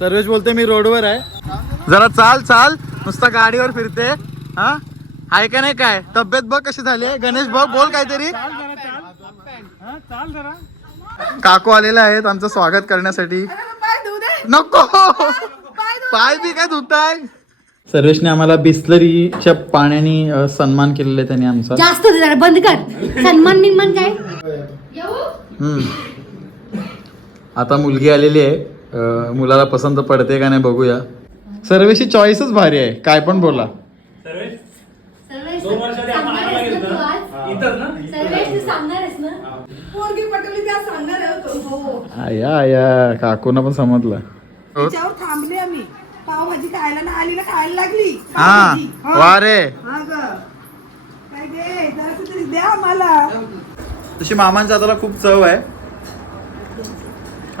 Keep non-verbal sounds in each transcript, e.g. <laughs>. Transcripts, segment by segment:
सर्वेश बोलते मी रोडवर आहे. जरा चाल चाल. नुसता गाडीवर फिरते. हा? आहे का नाही काय? तब्येत बघ कशी झाली आहे. गणेश भाऊ बोल काहीतरी. काकू आलेले आहेत आमचं स्वागत करण्यासाठी. नको. पाय बी काय धुताय? सर्वेशने आम्हाला बिस्लरीच्या पाण्याने सन्मान केलेला त्यांनी आमचा. जास्त बंद कर. सन्मान बिन्मान काय. आता मुलगी आलेली आहे. मुलाला पसंत पडते का नाही बघूया. सर्वेची चॉईसच भारी आहे. काय पण बोला. पोरगी पटवली त्या सांगणार आहे होतो. हो आया आया. काकूना पण समजलं. थांबले आम्ही. पावभाजी खायला ना आली ना खायला लागली. हा. हा. हा तशी मामांच्या हाताला खूप चव आहे.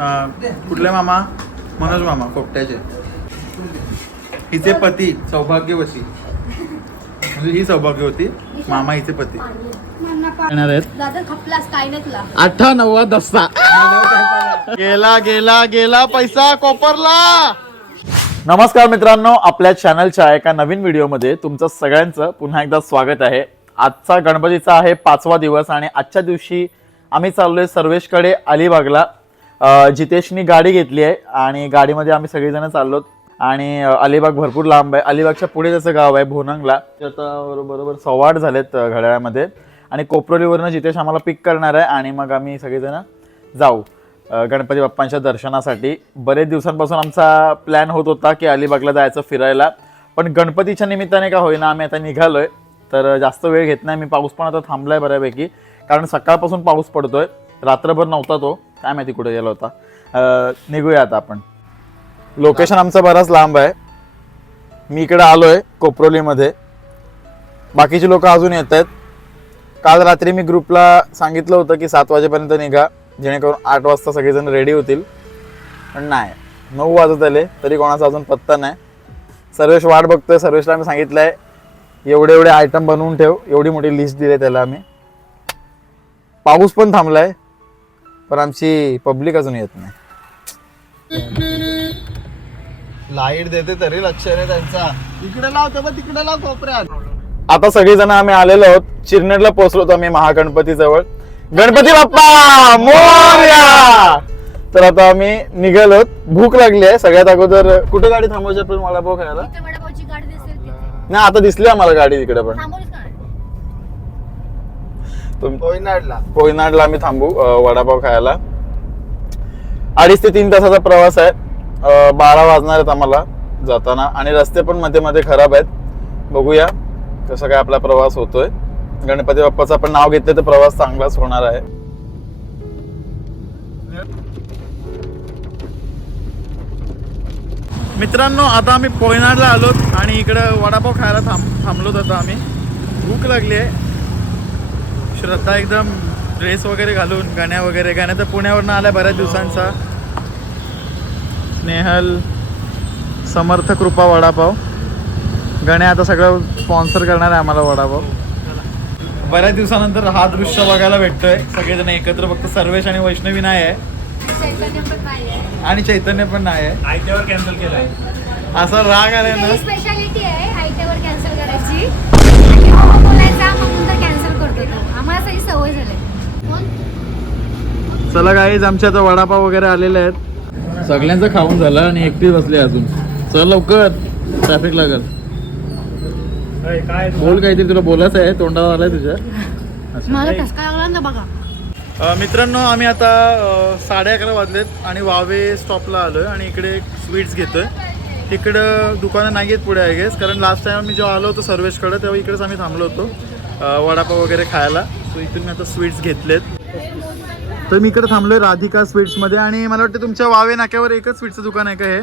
कुठले मामा? मनोज मामा कोपट्याचे. हिचे पती सौभाग्यवती. म्हणजे ही सौभाग्यवती मामा हिचे पती. येणार आहेत. दादा खपलास काय नाही तुला अठ्ठा नव्वद दस्ता गेला गेला गेला पैसा कोपरला. नमस्कार मित्रांनो आपल्या चॅनलच्या एका नवीन व्हिडिओमध्ये तुमचं सगळ्यांचं पुन्हा एकदा स्वागत आहे. आजचा गणपतीचा आहे पाचवा दिवस आणि आजच्या दिवशी आम्ही चाललोय सर्वेशकडे अलिबागला. जितेशनी गाडी घेतली आहे आणि गाडीमध्ये आम्ही सगळेजण चाललो आणि अलिबाग भरपूर लांब आहे. अलिबागच्या पुढे जसं गाव आहे भोनंगला ते आता बरोबर सव्वाट झालेत घड्याळामध्ये. आणि कोपरोलीवरनं जितेश आम्हाला पिक करणार आहे आणि मग आम्ही सगळेजण जाऊ गणपती बाप्पांच्या दर्शनासाठी. बरेच दिवसांपासून आमचा प्लॅन होत होता की अलिबागला जायचं फिरायला पण गणपतीच्या निमित्ताने का होईना आम्ही आता निघालोय. तर जास्त वेळ घेत नाही. मी पाऊस पण आता थांबलाय बऱ्यापैकी कारण सकाळपासून पाऊस पडतोय. रात्रभर नव्हता तो. काय माहिती कुठे गेला होता. निघूया आता आपण. लोकेशन आमचं बराच लांब आहे. मी इकडे आलोय कोपरोलीमध्ये. बाकीचे लोक अजून येत आहेत. काल रात्री मी ग्रुपला सांगितलं होतं की सात वाजेपर्यंत निघा जेणेकरून आठ वाजता सगळेजण रेडी होतील. पण नाही. नऊ वाजत आले तरी कोणाचा अजून पत्ता नाही. सर्वेश वाट बघतोय. सर्वेशला आम्ही आहे एवढे एवढे आयटम बनवून ठेव. एवढी मोठी लिस्ट दिली त्याला आम्ही. पाऊस पण थांबलाय. पण आमची पब्लिक अजून येत नाही. लाइट देते तरी लक्ष नाही त्यांचा. इकडे लाव तेव्हा तिकडे लाव कोपऱ्यात. आता सगळेजण आम्ही आलेलो आहोत. चिरनेरला पोहोचलो होतो आम्ही महागणपती जवळ गणपती बाप्पा! मोरया! तर आता आम्ही निघालो भूक लागली आहे. सगळ्यात अगोदर कुठे गाडी थांबवायची आपण मला भाऊ खायला इथे वडापावची गाडी दिसेल तिथे. नाही आता दिसली आम्हाला गाडी तिकडे पण? कोयनाडला कोयनाडला आम्ही थांबू वडापाव खायला. अडीच ते तीन तासाचा प्रवास आहे. बारा वाजणार आहेत आम्हाला जाताना आणि रस्ते पण मध्ये मध्ये खराब आहेत. बघूया कसं काय आपला प्रवास होतोय. गणपती बाप्पाचं आपण नाव घेतलं तर प्रवास चांगलाच होणार आहे. मित्रांनो आता आम्ही पोयनाडला आलो आणि इकडं वडापाव खायला थांब थांबलो आता आम्ही. भूक लागली आहे. श्रद्धा एकदम ड्रेस वगैरे घालून गाण्या वगैरे. गाण्या तर पुण्यावरनं आल्या बऱ्याच दिवसांचा. स्नेहल समर्थ कृपा वडापाव. गण्या आता सगळं स्पॉन्सर करणार आहे आम्हाला वडापाव. बऱ्याच दिवसानंतर हा दृश्य बघायला भेटतोय. सगळेजण एकत्र फक्त सर्वेश आणि वैष्णवी नाही आहे. चैतन्य पण नाहीये. आणि चैतन्य पण नाही आहे. आयत्यावर कॅन्सल केलाय. असा राग आलाय ना. ही स्पेशालिटी आहे आयत्यावर कॅन्सल करायची. आम्हाला सगळी सवय झाली चला गाईज आमच्या आता वडापाव वगैरे आलेले आहेत. सगळ्यांचं खाऊन झालं आणि एकटी बसली अजून. चल लवकर ट्रॅफिक लागल? बोल काहीतरी तुला बोलायचं आहे तोंडावर आलाय तुझ्या. बघा. मित्रांनो आम्ही आता साडे अकरा वाजलेत आणि वावे स्टॉपला आलोय आणि इकडे स्वीट्स घेतोय. तिकडं दुकानं नाही आहेत पुढे आय गेस कारण लास्ट टाइम आम्ही जेव्हा आलो होतो सर्वेशकडे तेव्हा इकडेच आम्ही थांबलो होतो. वडापाव वगैरे खायला. सो इथून मी आता स्वीट्स घेतलेत. तर मी इकडे थांबलोय राधिका स्वीट्समध्ये आणि मला वाटतं तुमच्या वावे नाक्यावर एकच स्वीटचं दुकान आहे का हे?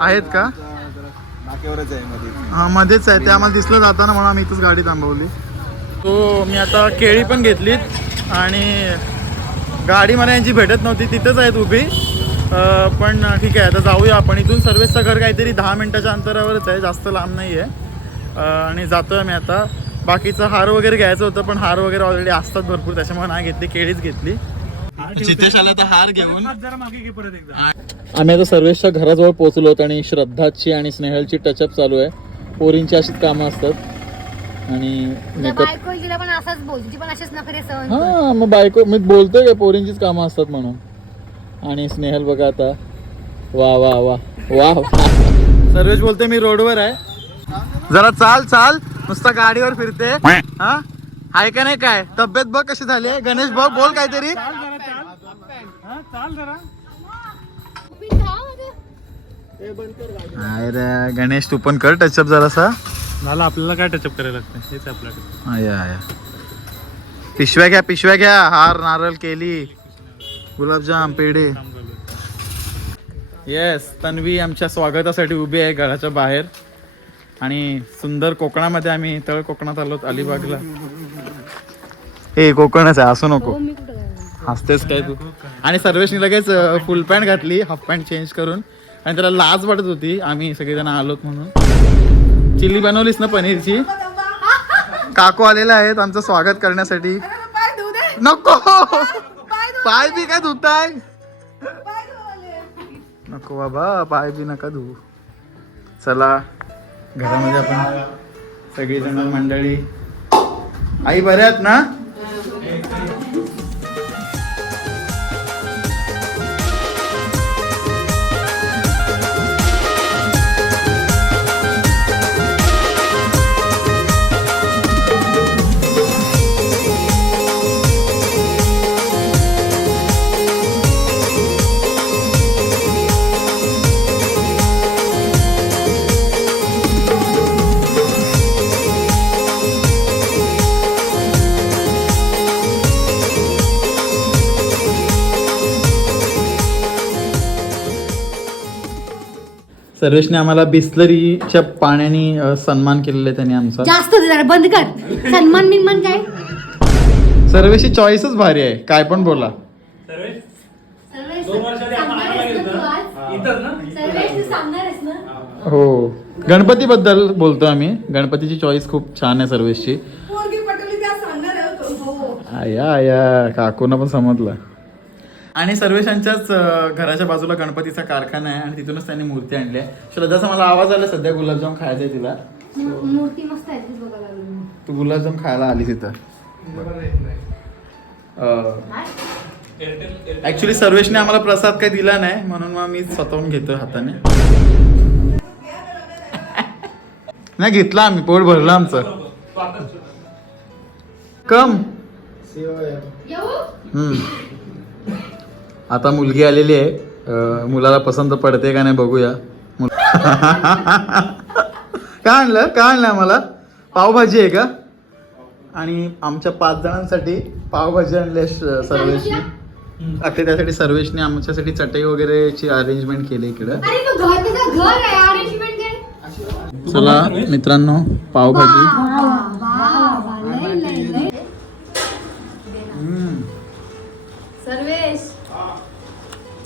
आहेत का? हा मध्येच आहे. ते आम्हाला दिसलं जाताना म्हणून आम्ही इथंच गाडी थांबवली. तो मी आता केळी पण घेतलीत आणि गाडी मला यांची भेटत नव्हती. तिथंच आहेत उभी. पण ठीक आहे आता जाऊया आपण. इथून सर्वेसचं घर काहीतरी दहा मिनटाच्या अंतरावरच आहे. जास्त लांब नाही आहे आणि आणि जातोय मी आता. बाकीचं हार वगैरे घ्यायचं होतं पण हार वगैरे ऑलरेडी असतात भरपूर त्याच्यामुळे नाही घेतली केळीच घेतली. जितेश आला तर हार घेऊन. हात जरा मागे घे परत एकदा. आम्ही आता सर्वेशच्या घराजवळ पोहोचलो आहोत आणि श्रद्धाची आणि स्नेहलची टचअप चालू आहे. पोरींची अशीच कामं असतात. आणि मेकअप बायको तिला पण असाच बोलते ती पण असेच नखरे सहन करते. हा मग बायको मी बोलतोय का पोरींचीच कामं असतात म्हणून. आणि स्नेहल बघा आता. वा वा वा. वा वा. सर्वेश बोलते मी रोडवर आहे. जरा चाल चाल. नुसता गाडीवर फिरते. हा? आहे का नाही काय? तब्येत बघ कशी झाली आहे. गणेश भाऊ बोल काहीतरी. आहे रे गणेश तू पण कर टचअप जरासा. मला आपल्याला काय टचअप करायला लागतं? हेच आया पिशव्या घ्या पिशव्या घ्या. हार नारळ केली. गुलाबजाम पेढे. येस तन्वी आमच्या स्वागतासाठी उभी आहे घराच्या बाहेर. आणि सुंदर कोकणामध्ये आम्ही तळ कोकणात आलो अलिबागला. ए कोकणच आहे असू नको. हो, कुठं काय? हसतेस काय तू? आणि सर्वेशनी लगेच फुल पॅन्ट घातली हाफ पॅन्ट चेंज करून. आणि त्याला लाज वाटत होती आम्ही सगळेजण आलोत म्हणून. चिल्ली बनवलीस ना पनीरची? काकू आलेले आहेत आमचं स्वागत करण्यासाठी. नको! पाय बी काय धुताय. नको बाबा पाय बी नका धुवू चला. घरामध्ये आपण सगळीजण मंडळी. आई बऱ्या आहेत ना? सर्वेशने आम्हाला बिस्लरीच्या पाण्याने सन्मान केलेला आहे त्यांनी आमचा. जास्त जरा बंद कर. सन्मान बिन्मान काय? सर्वेची चॉईसच भारी आहे. काय पण बोला. सर्वेश? सर्वेश दोन वर्ष आधी आपण सांगणार आहेस आणायला ना तू आज? इथंच ना? सर्वेश तू सांगणार आहेस ना? हो. गणपतीबद्दल बोलतो आम्ही. गणपतीची चॉईस खूप छान आहे सर्वेशची. पोरगी पटवली त्या सांगणार आहे हो, हो. आया आया. काकूना पण समजलं. आणि सर्वेशांच्याच घराच्या बाजूला गणपतीचा कारखाना आहे आणि तिथूनच त्यांनी मूर्ती आणली आहे. श्रद्धाचा मला आवाज आला सध्या गुलाबजाम खायचा आहे तिला. मूर्ती मस्त आहे. तू गुलाबजाम खायला आली तिथं. ऍक्च्युली सर्वेशने आम्हाला प्रसाद काही दिला नाही म्हणून मग मी स्वतःहून घेतो हाताने. <laughs> नाही घेतला आम्ही पोट भरलं आमचं. कम. हम्म. आता मुलगी आलेली आहे. मुलाला पसंत पडते का नाही बघूया. <laughs> काय आणलं? काय आणलं आम्हाला? पावभाजी आहे का? आणि आमच्या पाच जणांसाठी पावभाजी आणली सर्वेशने. अख्खे त्यासाठी सर्वेशने आमच्यासाठी चटई वगैरेची अरेंजमेंट केली इकडं. चला मित्रांनो पावभाजी.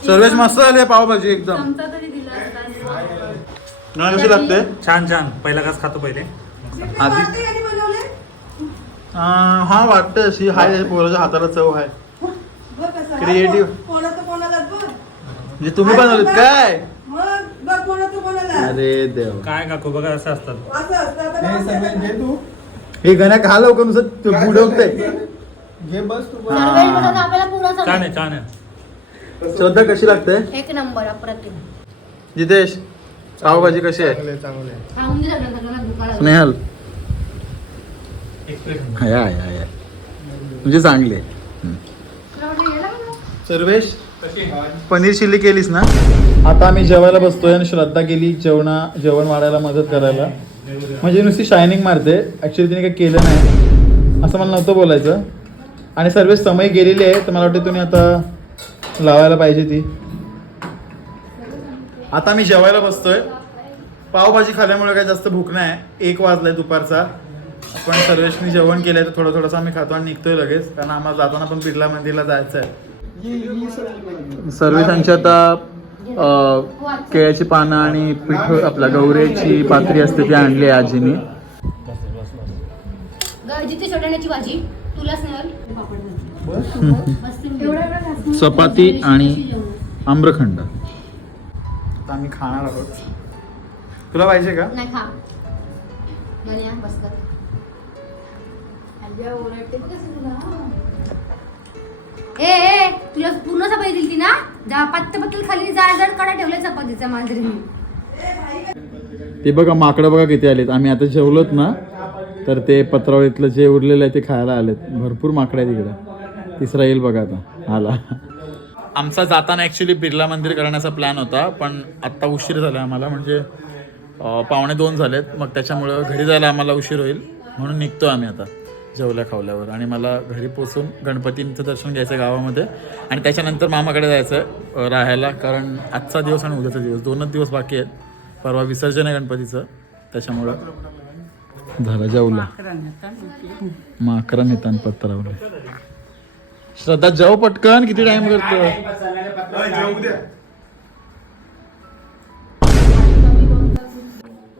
सर्वेश मस्त झाली पावभाजी एकदम. चमचा तरी दिला असतास. मला कशी लागते? छान छान. पहिला घास खातो पहिले. आधी अं, हा वाटतं अशी हाय पोराच्या हाताला चव आहे. बघ कसं. Creative. कोणाचं कोणाला बघ म्हणजे तुम्ही बनवलेत काय? मग बघ कोणाचं कोणाला? अरे देव. काय काकू बघा असं असतात असं असतं आता नमस्कार. हे गण्या खा लवकर नुसतं बुडवतंय. सर्वेश बघा आपल्याला पुरा छान आहे छान आहे. श्रद्धा कशी लागते? एक नंबर अप्रतिम. जितेश पावभाजी कशी आहे? दुकानात. स्नेहल. म्हणजे चांगली आहे. हम्म. तुला वाटलं यायला का? सर्वेश पनीर चिल्ली केलीस ना? आता आम्ही जेवायला बसतोय आणि श्रद्धा गेली जेवणा जेवण वाढायला मदत करायला. म्हणजे नुसती शायनिंग मारते. ऍक्च्युली तिने काही केलं नाही. असं मला नव्हतं बोलायचं. आणि सर्वेश समय गेलेली आहे तर मला वाटतं तुम्ही आता लावायला पाहिजे ती. आता मी जेवायला बसतोय. पावभाजी खाल्ल्यामुळे काही जास्त भूक नाही. एक वाजलाय दुपारचा. पण सर्वेशनी जेवण केलंय तर थोडं थोडंसं आम्ही खातो आणि निघतोय लगेच. कारण आम्हाला जाताना पण बिर्ला मंदिरला जायचं आहे सर्वेशांची आता केळ्याची पानं आणि पिठ आपल्या गौऱ्याची पात्री असते ती आणली आहे आजीनी. सोडण्याची भाजी चपाती आणि. आम्रखंड. आता आम्ही खाणार आहोत. तुला पाहिजे का. ए ए तुला पूर्ण चपाती दिली ना? जा पत्ते पत्तल खाली जाड जाड कडा ठेवल्या चपातीच्या मांजरीने ते बघा माकडं बघा किती आलेत. आम्ही आता जेवलोत ना तर ते पत्रावळीतलं जे उरलेलं आहे ते खायला आलेत. भरपूर माकडं आहे तिकडे तिसरा येईल बघा आता. आला. आमचा जाताना ॲक्च्युली बिर्ला मंदिर करण्याचा प्लॅन होता पण आत्ता उशीर झाला आम्हाला म्हणजे पावणे दोन झालेत. मग त्याच्यामुळं घरी जायला आम्हाला उशीर होईल. म्हणून निघतो आम्ही आता जेवल्या खावल्यावर. आणि मला घरी पोचून गणपतींचं दर्शन घ्यायचं गावामध्ये. आणि त्याच्यानंतर मामाकडे जायचं राहायला. कारण आजचा दिवस आणि उद्याचा दिवस दोनच दिवस बाकी आहेत. परवा विसर्जन आहे गणपतीचं. त्याच्यामुळं झालं जेवला. माकरा नेतान पत्रावलं. श्रद्धा जाऊ पटकन किती टाइम करतो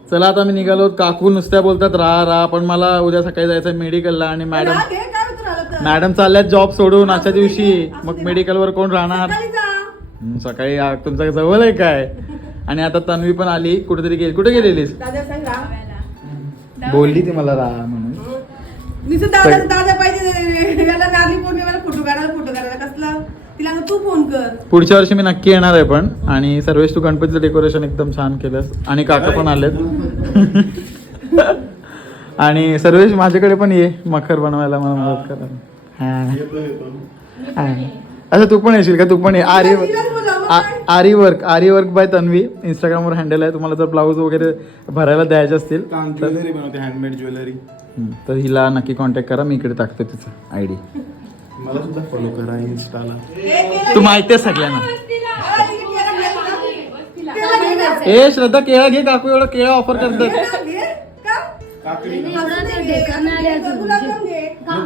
चला आता मी निघालो. काकू नुसत्या बोलतात राहा राहा पण मला उद्या सकाळी जायचं मेडिकलला आणि मॅडम हा? मॅडम चालल्यात जॉब सोडून आजच्या दिवशी. मग मेडिकलवर कोण राहणार? सकाळी आ- तुमच्या जवळ आहे काय? आणि आता तन्वी पण आली. कुठेतरी गेली. कुठे गेलेलीस? दादा सांग राम. बोलली ती मला राहा म्हणून. नुसतं दादा दादा पाहिजे याला नारली पौर्णिमेला फोटो काढायला फोटो काढायला. कसला? तिला तू फोन कर. पुढच्या वर्षी मी नक्की येणार आहे पण. आणि सर्वेश तू गणपतीचं डेकोरेशन एकदम छान केलंस. आणि काका पण आलेत. <laughs> आणि सर्वेश माझ्याकडे पण ये. मखर बनवायला मला मदत करा. हा. अच्छा तू पण येशील का? तू पण ये. आरी आरी वर्क आरी वर्क बाय तन्वी. इंस्टाग्रामवर हँडल आहे. तुम्हाला जर ब्लाऊज वगैरे भरायला द्यायचे असतील तर ज्वेलरी बनवते हँडमेड ज्वेलरी. तर हिला नक्की कॉन्टॅक्ट करा. मी इकडे टाकतो तिचं आय डी मला सुद्धा फॉलो करा इन्स्टाला तू माहिती आहे सगळ्यांना. हा. ए श्रद्धा केळा घे काकू एवढं केळा ऑफर करतात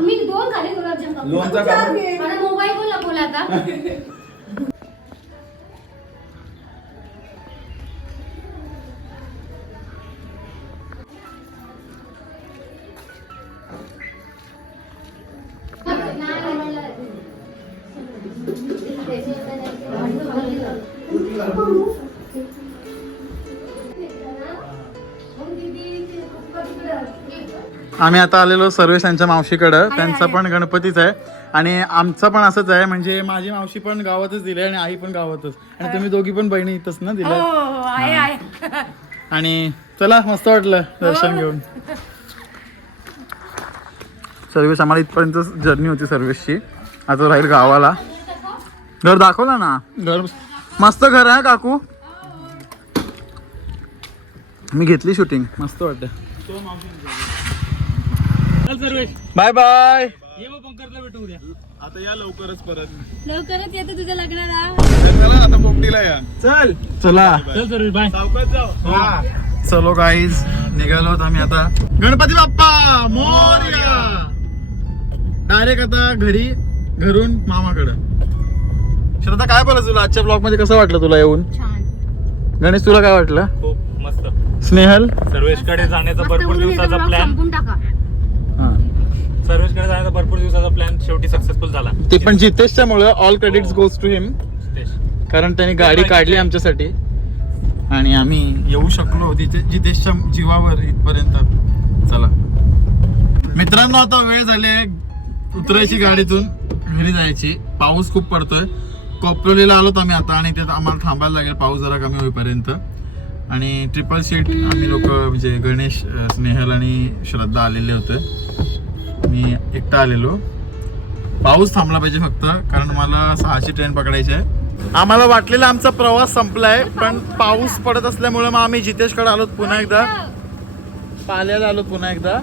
मी दोन खाली गुलाबजाम मोबाईल लपवला आता. <laughs> आम्ही आता आलेलो सर्वेश यांच्या मावशीकडं. त्यांचा पण गणपतीच आहे. आणि आमचा पण असंच आहे म्हणजे माझी मावशी पण गावातच दिली आणि आई पण गावातच. आणि तुम्ही दोघी पण बहिणी इथंच ना दिल्या? हो, आहे, आहे. आणि चला मस्त वाटलं दर्शन घेऊन. सर्विस आम्हाला इथपर्यंत जर्नी होती सर्व्हिसची आता राहील गावाला. घर दाखवलं ना? घर. मस्त घर आहे काकू. मी घेतली शूटिंग मस्त वाटतं बाय बाय. आता या लवकरच परत. लवकरच येतो तुझ्या लग्नाला. चला आता पोपटीला या. चल. चला. सावकाश जाऊ चलो गाईज निघालोत आम्ही आता. गणपती बाप्पा मोरया. डायरेक्ट आता घरी घरून मामाकडं. श्रद्धा काय बोलायचं तुला? आजच्या ब्लॉगमध्ये कसं वाटलं तुला येऊन? छान. गणेश तुला काय वाटलं? खूप मस्त. स्नेहल? सर्वेशकडे जाण्याचा भरपूर दिवसाचा प्लॅन संपून टाका. सर्वेशकडे जाण्याचा भरपूर दिवसाचा प्लॅन शेवटी सक्सेसफुल झाला. ते पण जितेशच्या मुळे all credits goes to him कारण त्यांनी गाडी काढली आमच्यासाठी. आणि आम्ही येऊ शकलो. तिथे जितेशच्या जीवावर इथपर्यंत. चला. मित्रांनो आता वेळ झाली आहे उतरायची गाडीतून. घरी जायची. पाऊस खूप पडतोय. कोपरोलीला आलोत आम्ही आता आणि तिथे आम्हाला थांबायला लागेल. पाऊस जरा कमी होईपर्यंत. आणि ट्रिपल सीट आम्ही लोक म्हणजे गणेश स्नेहल आणि श्रद्धा आलेले होते. मी एकटा आलेलो. पाऊस थांबला पाहिजे फक्त कारण मला सहाची ट्रेन पकडायची आहे. आम्हाला वाटलेला आमचा प्रवास संपलाय पण पाऊस पडत असल्यामुळे मग आम्ही जितेशकडे आलो पुन्हा एकदा. पाल्याला आलो पुन्हा एकदा.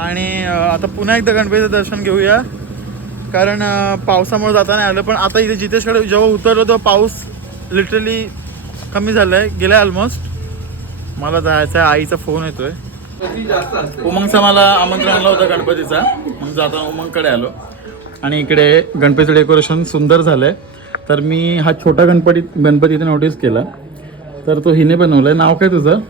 आणि आता पुन्हा एकदा गणपतीचं दर्शन घेऊया. कारण पावसामुळे जाता नाही आलं पण आता इथे जितेशकडे जेव्हा उतरलो तेव्हा पाऊस लिटरली कमी झालाय गेलाय ऑलमोस्ट मला जायचं आहे आईचा फोन येतोय. उमंगचा मला आमंत्रण आलं होतं गणपतीचा. मग जाताना उमंगकडे आलो. आणि इकडे गणपतीचं डेकोरेशन सुंदर झालंय. तर मी हा छोटा गणपती गणपती इथे नोटीस केला. तर तो हिने बनवलाय. नाव काय तुझं?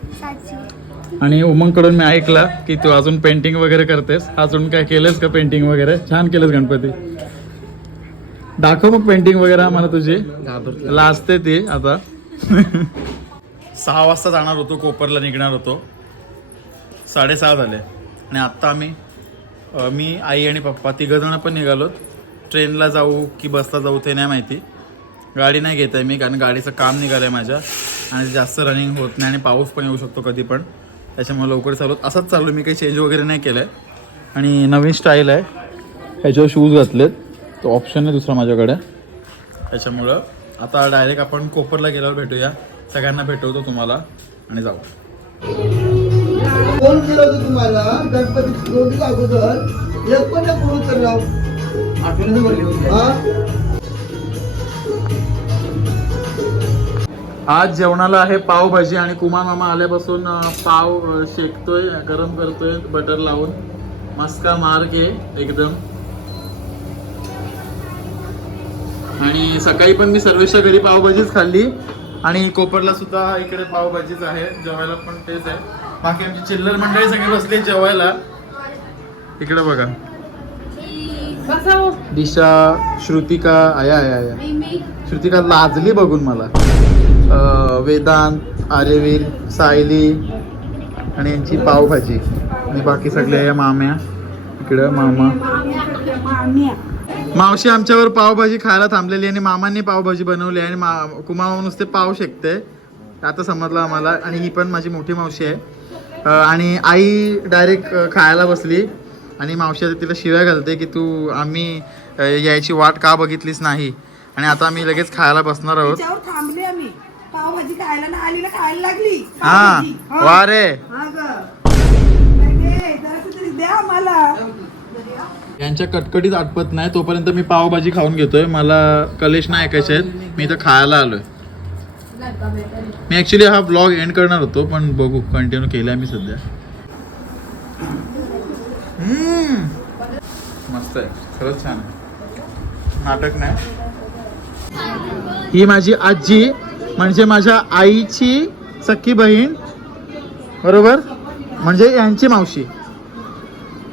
आणि उमंगकडून मी ऐकला की तू अजून पेंटिंग वगैरे करतेस. अजून काय केलंस का पेंटिंग वगैरे? छान केलंस गणपती. दाखव मग पेंटिंग वगैरे मला तुझी. लाजते ती आता. <laughs> सहा वाजता जाणार होतो कोपरला निघणार होतो. साडेसहा झाले. आणि आत्ता आम्ही मी आई आणि पप्पा तिघंजणं पण निघालो ट्रेनला जाऊ की बसला जाऊ ते नाही माहिती. गाडी नाही घेत आहे मी कारण गाडीचं काम निघालं आहे माझ्या. आणि जास्त रनिंग होत नाही आणि पाऊस पण येऊ शकतो कधी पण. त्याच्यामुळे लवकर चालू असंच चालू मी काही चेंज वगैरे नाही केलं आहे आणि नवीन स्टाईल आहे. ह्याच्यावर शूज घातलेत. तो ऑप्शन आहे दुसरा माझ्याकडे. त्याच्यामुळं आता डायरेक्ट आपण कोपरला गेल्यावर भेटूया. सगळ्यांना भेटवतो तुम्हाला. आणि जाऊ. फोन केलं होतं तुम्हाला गणपती दोन अगोदर. एक पण नाही फोन उचलला आठवणी बोलली होती. आज जेवणाला आहे पावभाजी आणि कुमार मामा आल्यापासून पाव शेकतोय गरम करतोय बटर लावून. मस्का मार्क आहे एकदम. आणि सकाळी पण मी सर्वेच्या घरी पावभाजीच खाल्ली. आणि कोपरला सुद्धा इकडे पावभाजीच आहे. जेवायला पण तेच आहे. बाकी आमची चिल्लर मंडळी सगळी बसली जेवायला. इकडे बघा. दिशा श्रुतिका आया आया आया. श्रुतिका लाजली बघून मला. वेदांत आर्यवीर सायली आणि यांची पावभाजी. आणि बाकी सगळ्या या माम्या. इकडं मामा. मावशी आमच्यावर पावभाजी खायला थांबलेली आणि मामांनी पावभाजी बनवली आणि मा कुमामा नुसते पाव शेकते. आता समजलं आम्हाला. आणि ही पण माझी मोठी मावशी आहे. आणि आई डायरेक्ट खायला बसली. आणि मावशी आता तिला शिव्या घालते की तू आम्ही यायची वाट का बघितलीच नाही? आणि आता आम्ही लगेच खायला बसणार आहोत. त्याच्यावर थांबले आम्ही. पावभाजी खायला ना आलीला खायला लागली. हा. वा रे. द्या मला यांच्या कटकटीत आटपत नाही तोपर्यंत मी पावभाजी खाऊन घेतोय. मला कलेश नाही ऐकायचे आहेत. मी इथं खायला आलोय. मी ऍक्च्युली हा ब्लॉग एंड करणार होतो पण बघू कंटिन्यू केलाय मी सध्या. मस्त आहे. खरंच छान नाटक नाही. ही माझी आजी म्हणजे माझ्या आईची सख्खी बहीण. बरोबर? म्हणजे यांची मावशी.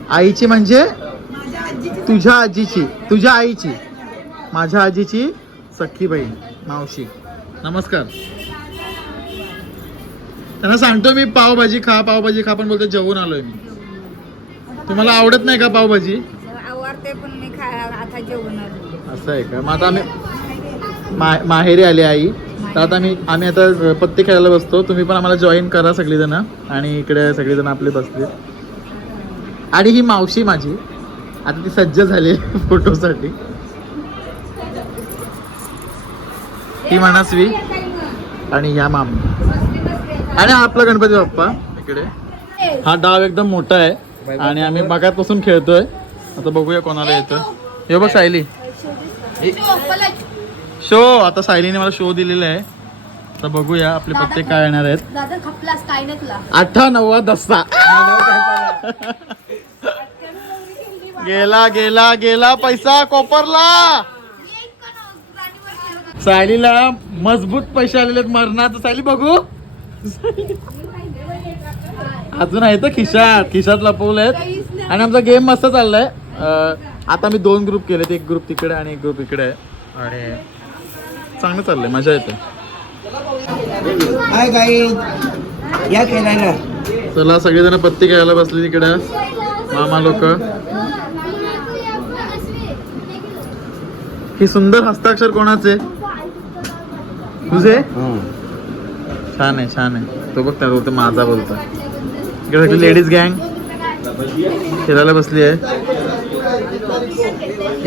आईची म्हणजे तुझ्या आजीची तुझ्या आईची. माझ्या आजीची सख्खी बहीण मावशी. नमस्कार. त्यांना सांगतो मी पावभाजी खा पावभाजी खा पण बोलतो जेवून आलोय मी. तुम्हाला आवडत नाही का पावभाजी? आवडते पण मी खाय आता जेवण असं आहे का? मग आता आम्ही मा माहेरी आली आई. तर आता आम्ही आम्ही आता पत्ते खेळायला बसतो. तुम्ही पण आम्हाला जॉईन करा सगळीजण. आणि इकडे सगळेजण आपले बसले. आणि ही मावशी माझी. आता ती सज्ज झाली फोटोसाठी <laughs> ही मनस्वी आणि ह्या मामी. आणि आपला गणपती बाप्पा. इकडे. हा डाव एकदम मोठा आहे. आणि आम्ही बघापासून खेळतोय. आता बघूया कोणाला येतं. हे बघ सायली. शो आता सायलीने मला शो दिलेला आहे. आता बघूया आपले पत्ते काय येणार आहेत. अठरा नव्वा दसरा. <laughs> गेला गेला गेला पैसा कोपरला. सायलीला मजबूत पैसे आलेले आहेत मरणात सायली बघू. अजून आहे तर खिशात. खिशात लपवलेत. आणि आमचा गेम मस्त चाललाय. आता मी दोन ग्रुप केलेत. एक ग्रुप तिकडे आणि एक ग्रुप इकडे. आहे आणि चांगलं चाललंय. मजा येते. हाय गाई या खेळायला. चला सगळेजण पत्ती खेळायला बसले तिकडे मामा लोक. ही सुंदर हस्ताक्षर कोणाचे? तुझे? छान आहे छान आहे. तो बघ त्या बोलतो माझा बोलतो. इकडे सगळी लेडीज गँग. खेळायला बसली आहे.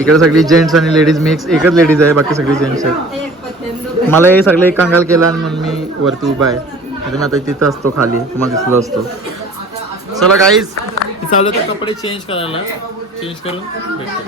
इकडे सगळी जेंट्स आणि लेडीज मिक्स एकच लेडीज आहे बाकी सगळी जेंट्स आहेत. मला हे सगळे एक कंगाल केला आणि म्हणून मी वरती उभा आहे. म्हणजे मी आता तिथं असतो खाली. तुम्हाला दिसलो असतो. चला काहीच चालू तर कपडे चेंज करायला. चेंज करून भेटतो.